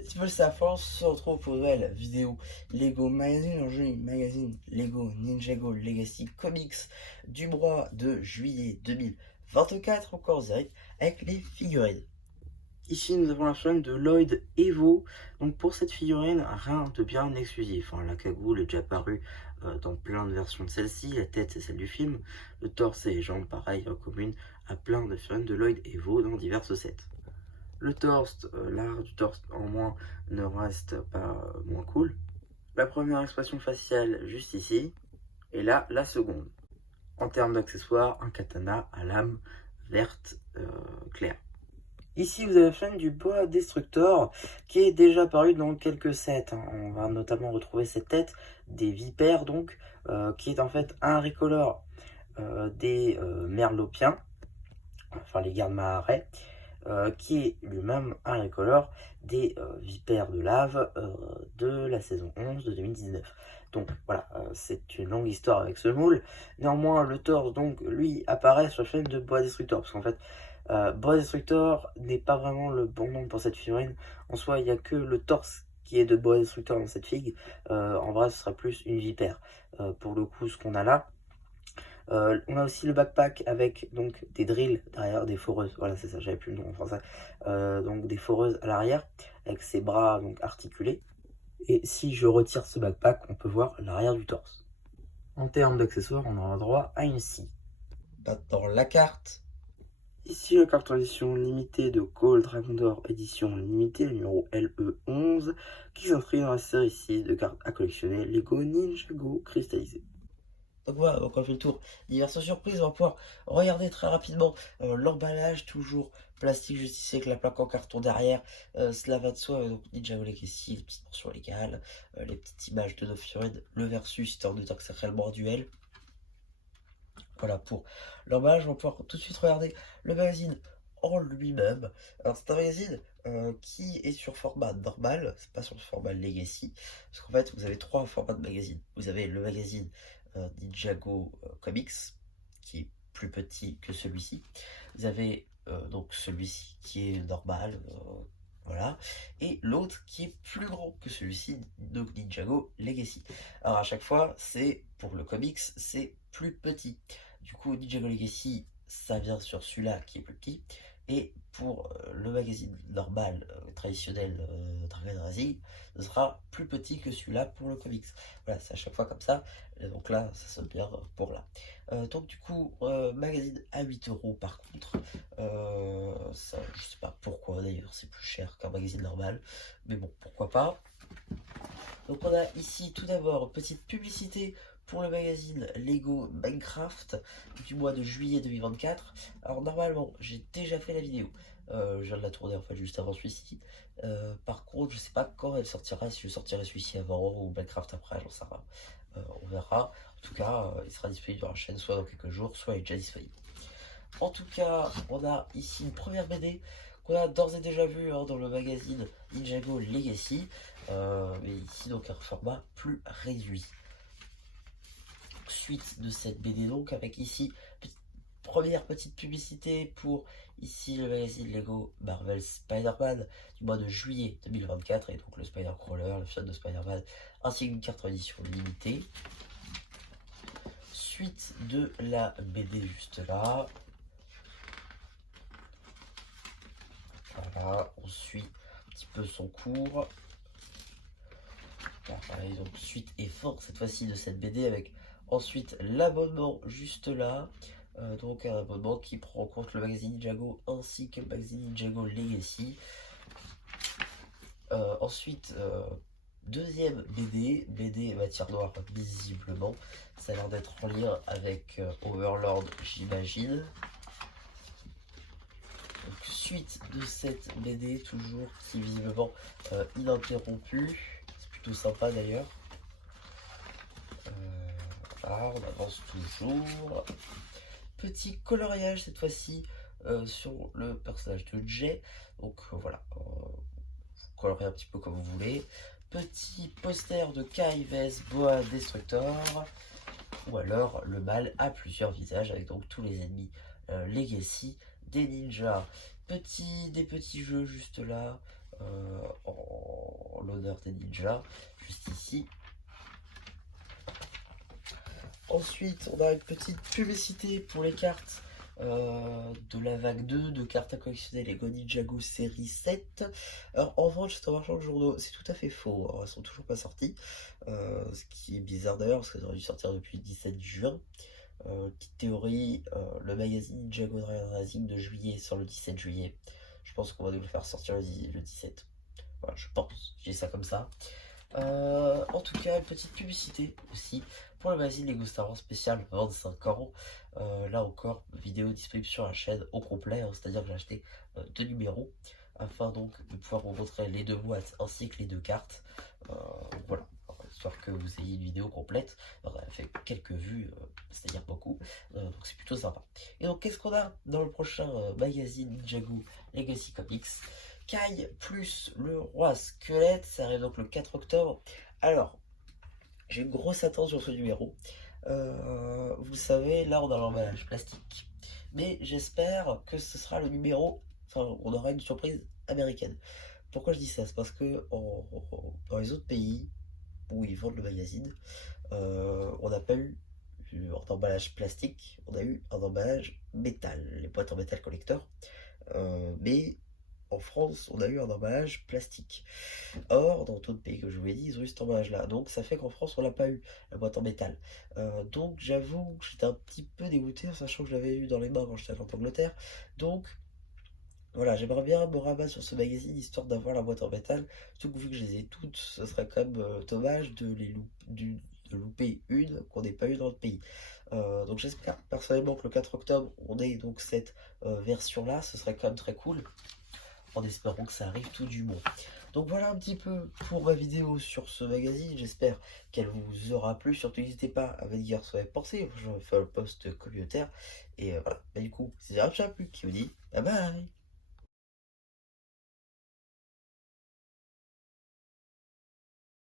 Festival Safran se retrouve pour une nouvelle vidéo Lego Magazine, en jeu magazine Lego Ninjago Legacy Comics du mois de juillet 2024 encore direct avec les figurines. Ici nous avons la figurine de Lloyd Evo. Donc pour cette figurine, rien de bien exclusif. La cagoule est déjà apparue dans plein de versions de celle-ci. La tête c'est celle du film. Le torse et les jambes pareil en commune à plein de figurines de Lloyd Evo dans divers sets. Le torse, l'art du torse en moins ne reste pas moins cool. La première expression faciale juste ici, et là la seconde. En termes d'accessoires, un katana à lame verte claire. Ici vous avez la chaîne du boa destructor qui est déjà apparu dans quelques sets. On va notamment retrouver cette tête des vipères donc, qui est en fait un recolor des merlopiens, enfin les gardes-marais. Qui est lui-même un recolor des vipères de lave de la saison 11 de 2019. Donc voilà, c'est une longue histoire avec ce moule. Néanmoins, le torse, donc, lui, apparaît sur la chaîne de Boa Destructor. Parce qu'en fait, Boa Destructor n'est pas vraiment le bon nom pour cette figurine. En soi, il n'y a que le torse qui est de Boa Destructor dans cette figue. En vrai, ce serait plus une vipère. Pour le coup, ce qu'on a là. On a aussi le backpack avec donc des drills derrière, des foreuses. Voilà, c'est ça, j'avais plus le nom en français. Donc des foreuses à l'arrière avec ses bras donc articulés. Et si je retire ce backpack, on peut voir l'arrière du torse. En termes d'accessoires, on aura droit à une scie. Dans la carte. Ici, la carte en édition limitée de Call Dragon d'Or, édition limitée, le numéro LE11, qui s'inscrit dans la série 6 de cartes à collectionner Lego Ninjago cristallisé. Donc voilà, donc on fait le tour. Diverses surprises, on va pouvoir regarder très rapidement l'emballage, toujours plastique juste ici avec la plaque en carton derrière. Cela va de soi, donc Ninjago Legacy, les petites mentions légales, les petites images de nos figurines, le versus, histoire de dire que c'est réellement un duel. Voilà pour l'emballage, on va pouvoir tout de suite regarder le magazine en lui-même. Alors c'est un magazine qui est sur format normal, c'est pas sur le format Legacy, parce qu'en fait vous avez trois formats de magazine. Vous avez le magazine Ninjago Comics, qui est plus petit que celui-ci. Vous avez donc celui-ci qui est normal, voilà, et l'autre qui est plus grand que celui-ci, donc Ninjago Legacy. Alors à chaque fois, c'est pour le comics, c'est plus petit. Du coup, Ninjago Legacy, ça vient sur celui-là qui est plus petit. Et pour le magazine normal, traditionnel Dragon Racing, ce sera plus petit que celui-là pour le comics. Voilà, c'est à chaque fois comme ça. Donc là, ça sonne bien pour là. Donc du coup, magazine à 8 € par contre. Ça, je sais pas pourquoi d'ailleurs, c'est plus cher qu'un magazine normal. Mais bon, pourquoi pas. Donc on a ici tout d'abord petite publicité pour le magazine Lego Minecraft du mois de juillet 2024. Alors normalement j'ai déjà fait la vidéo, je viens de la tourner en fait juste avant celui-ci. Par contre je sais pas quand elle sortira, si je sortirai celui-ci avant ou Minecraft après, j'en sais pas. On verra. En tout cas il sera disponible sur la chaîne soit dans quelques jours, soit il est déjà disponible. En tout cas on a ici une première BD qu'on a d'ores et déjà vu dans le magazine Ninjago Legacy, mais ici donc un format plus réduit. Suite de cette BD donc avec ici première petite publicité pour ici le magazine Lego Marvel Spider-Man du mois de juillet 2024 et donc le Spider-Crawler, le film de Spider-Man ainsi qu'une carte en édition limitée. Suite de la BD juste là. Voilà, on suit un petit peu son cours. Pareil, donc suite et fin cette fois-ci de cette BD avec ensuite l'abonnement juste là. Donc un abonnement qui prend en compte le magazine Ninjago ainsi que le magazine Ninjago Legacy. Ensuite, deuxième BD matière noire visiblement. Ça a l'air d'être en lien avec Overlord j'imagine. Donc, suite de cette BD toujours qui est visiblement ininterrompue. C'est plutôt sympa d'ailleurs. Voilà, on avance toujours. Petit coloriage cette fois-ci sur le personnage de Jay. Donc voilà, vous colorez un petit peu comme vous voulez. Petit poster de Kai vs Boa Destructor. Ou alors le mâle a plusieurs visages avec donc tous les ennemis Legacy des ninjas. Des petits jeux juste là. en l'honneur des ninjas, juste ici. Ensuite, on a une petite publicité pour les cartes de la vague 2 de cartes à collectionner Lego Ninjago série 7. Alors, en vente chez ton marchand de journaux, c'est tout à fait faux, alors, elles sont toujours pas sorties. Ce qui est bizarre d'ailleurs, parce qu'elles auraient dû sortir depuis le 17 juin. Petite théorie, le magazine Ninjago Dragon Rising de juillet sort le 17 juillet. Je pense qu'on va nous le faire sortir le 17. Voilà, je pense, j'ai ça comme ça. En tout cas, une petite publicité aussi pour le magazine Lego Star Wars spécial 25 €. Là encore, vidéo disponible sur la chaîne au complet, hein, c'est-à-dire que j'ai acheté 2 numéros afin donc de pouvoir vous montrer les 2 boîtes ainsi que les 2 cartes. Voilà, histoire que vous ayez une vidéo complète. Alors, elle a fait quelques vues, c'est-à-dire beaucoup, donc c'est plutôt sympa. Et donc, qu'est-ce qu'on a dans le prochain magazine Ninjago Legacy Comics? Kai plus le roi squelette, ça arrive donc le 4 octobre. Alors, j'ai une grosse attente sur ce numéro. Vous savez, là on a l'emballage plastique. Mais j'espère que ce sera le numéro, enfin on aura une surprise américaine. Pourquoi je dis ça? C'est parce que dans les autres pays où ils vendent le magazine, on n'a pas eu un emballage plastique, on a eu un emballage métal, les boîtes en métal collector. Mais en France, on a eu un emballage plastique. Or, dans d'autres pays, comme je vous l'ai dit, ils ont eu cet emballage-là. Donc, ça fait qu'en France, on l'a pas eu, la boîte en métal. Donc, j'avoue que j'étais un petit peu dégoûté, en sachant que je l'avais eu dans les mains quand j'étais en Angleterre. Donc, voilà, j'aimerais bien me rabattre sur ce magazine, histoire d'avoir la boîte en métal. Surtout que vu que je les ai toutes, ce serait quand même dommage de louper une qu'on n'ait pas eu dans notre pays. Donc j'espère personnellement que le 4 octobre, on ait donc cette version-là, ce serait quand même très cool, en espérant que ça arrive tout du bon. Donc voilà un petit peu pour ma vidéo sur ce magazine, j'espère qu'elle vous aura plu, surtout n'hésitez pas à me dire ce que vous avez pensé, j'en ai fait un post communautaire, et voilà, bah, du coup, c'est déjà un plus qui vous dit bye bye.